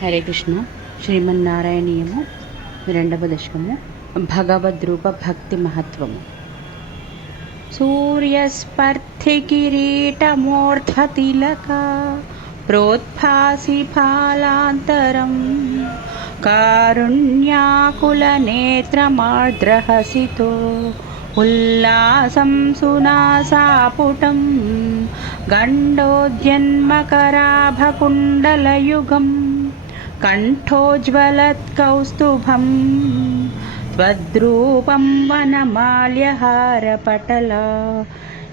హరే కృష్ణ. శ్రీమన్నారాయణీయము రెండవ దశకము. భగవద్రూప భక్తి మహత్వము. సూర్యస్పర్ధి కిరీటమూర్ధతిలక ప్రోద్భాసి ఫాలాంతరం కారుణ్యాకుల నేత్రమార్ద్రహసితో ఉల్లాసం సునాసాపుటం గండోద్యన్మకరాభకుండలయుగం కంఠోజ్వలత్కౌస్తుభం త్వద్రూపం వనమాల్యహారపటలా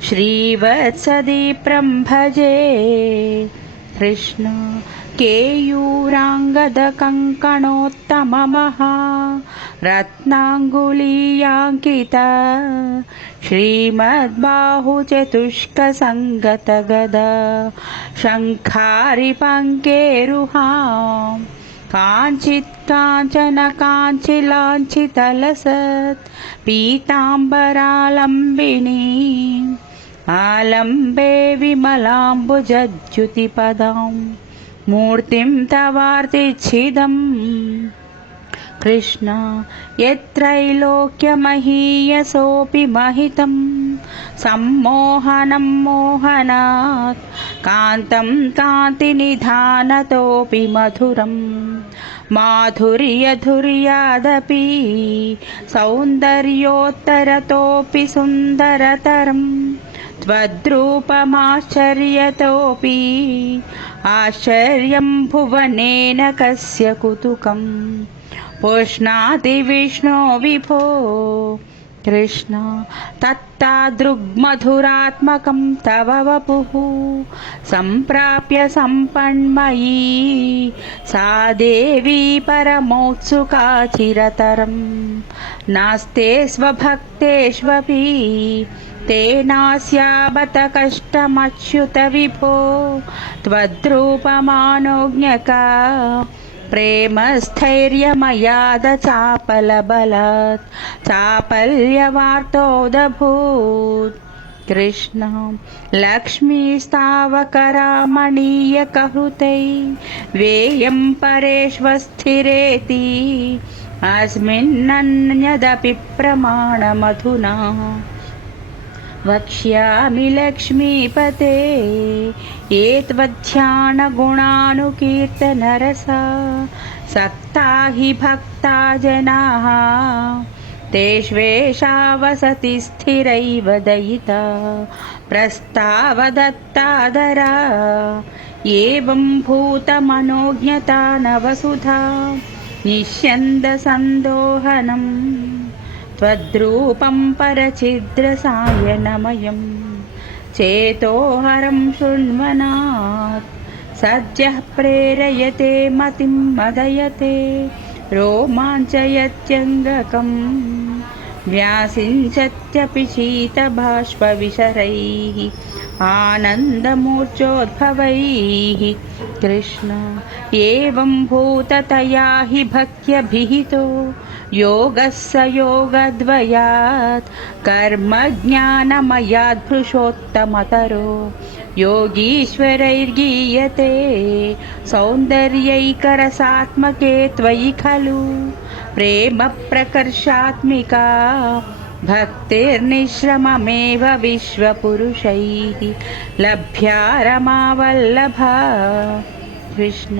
శ్రీవత్సదీప్రం భజే. కృష్ణ కేయూరాంగదకంకణోత్తమమహా రత్నాంగుళీయాంకిత శ్రీమద్బాహుచతుష్కసంగతగదా శంఖారిపంకేరుహాం కాంచిత్ కాంచన కాంచిలాంఛితలసత్ పీతాంబరాలంబినీ ఆలంబే విమలాంబుజద్యుతిపదాం మూర్తిం తవార్తిచ్చిదం. కృష్ణ యత్రైలోక్యమహీయసోऽపి మహితం సమ్మోహనం మోహనాత్ కాంతం కాంతినిధానతోऽపి మధురం మాధుర్యధుర్యాదపి సౌందర్యోత్తరతోऽపి సుందరతరం త్వద్రూపమాశ్చర్యతోऽపి ఆశ్చర్యం భువనేన కస్య కుతుకం పుష్ణాతి విష్ణో విభో. కృష్ణ తత్తాదృగ్మధురాత్మకం తవ వపుః సంప్రాప్య సంపన్మయీ సా దేవీ పరమోత్సుకా చిరతరం నాస్తే స్వభక్తేష్వపి తేనాస్యాబత కష్టమచ్యుత విభో త్వద్రూపమానోజ్ఞకా ప్రేమస్థైర్యమయాద చాపలబలాత్ చాపల్యవార్తోదభూత్. కృష్ణ లక్ష్మీస్తావకరామణీయకహృతై వేయం పరేష్వస్థిరేతి అస్మిన్నన్యదపి ప్రమాణమధునా వక్ష్యామి లక్ష్మీపతే ఏ త్వధ్యానగుణానుకీర్తనరసా సక్తా హి భక్తా జనాః తేష్వేషా వసతి స్థిరైవ దయితా ప్రస్తావదత్తాదరా ఏవం భూతమనోజ్ఞతా నవసుధా నిష్యంద సందోహనం త్వద్రూపం పరచిద్రసాయనమయం చేతోహరం శృణ్వనాత్ సద్యః ప్రేరయతే మతిం మదయతే రోమాంచయత్యంగకం వ్యాసించత్యపి శీతబాష్పవిశరైః ఆనందమూర్ఛోద్భవైః. కృష్ణ ఏవం భూతతయా హి భక్త్యభిహితో యోగస్స యోగద్వయాత్ కర్మజ్ఞానమయాద్ భృశోత్తమతరో యోగీశ్వరైర్గీయతే సౌందర్యైకరసాత్మకే త్వయి ఖలు ప్రేమ ప్రకర్షాత్మికా భక్తిర్నిశ్రమమేవ విశ్వపురుషైః లభ్యా రమావల్లభా. కృష్ణ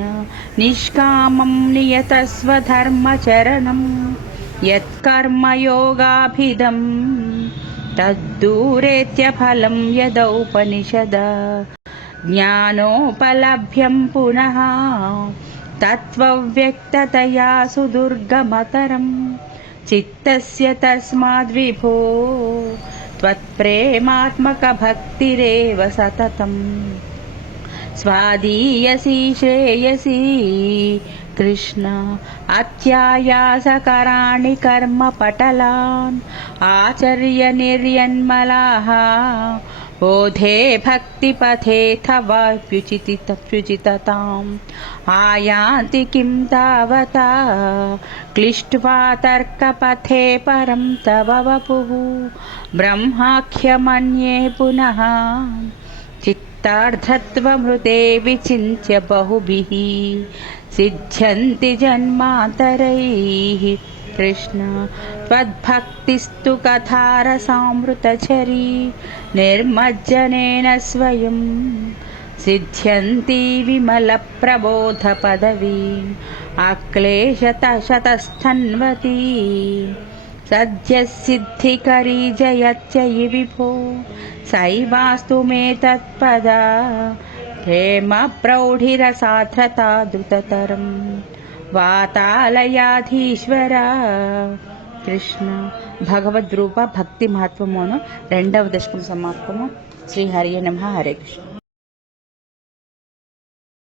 నిష్కామం నియతస్వధర్మచరణం యత్కర్మయోగాభిదం తద్దూరేత్యఫలం యదౌపనిషదా జ్ఞానోపలభ్యం పునః తత్వవ్యక్తతయా సుదుర్గమతరం చిత్తస్య తస్మాద్విభో త్వత్ప్రేమాత్మకభక్తిరేవ సతతం స్వాదీయసి శ్రేయసి. కృష్ణ అత్యాయాసకరాణి కర్మపటలాన్ ఆచర్య నిర్యన్మలాః బోధే భక్తిపథేऽథవాప్యుచితతాం ఆయాంతి కిం తావతా క్లిష్ట్వా తర్కపథే పరం తవ వపుః బ్రహ్మాఖ్యమన్యే పునః చిత్తార్థత్వమృతే విచింత్య బహుభిః సిద్ధ్యంతి జన్మాంతరైః కృష్ణ త్వద్భక్తిస్తు కథారసామృతఝరీ నిర్మజ్జనేన స్వయం సిద్ధ్యంతి విమల ప్రబోధ పదవీ అక్లేశతశతస్థన్వతీ సద్యః సిద్ధికరీ జయత్యయి విభో సైవాస్తు మే తత్పదా ప్రేమ ప్రౌఢిరసాధ్రతా ద్రుతతరం వాతాలయాధీశ్వర కృష్ణ. భగవద్రూప భక్తి మహత్వమును 2వ దశకం సమాప్తము. శ్రీహరియే నమః. హరే కృష్ణ.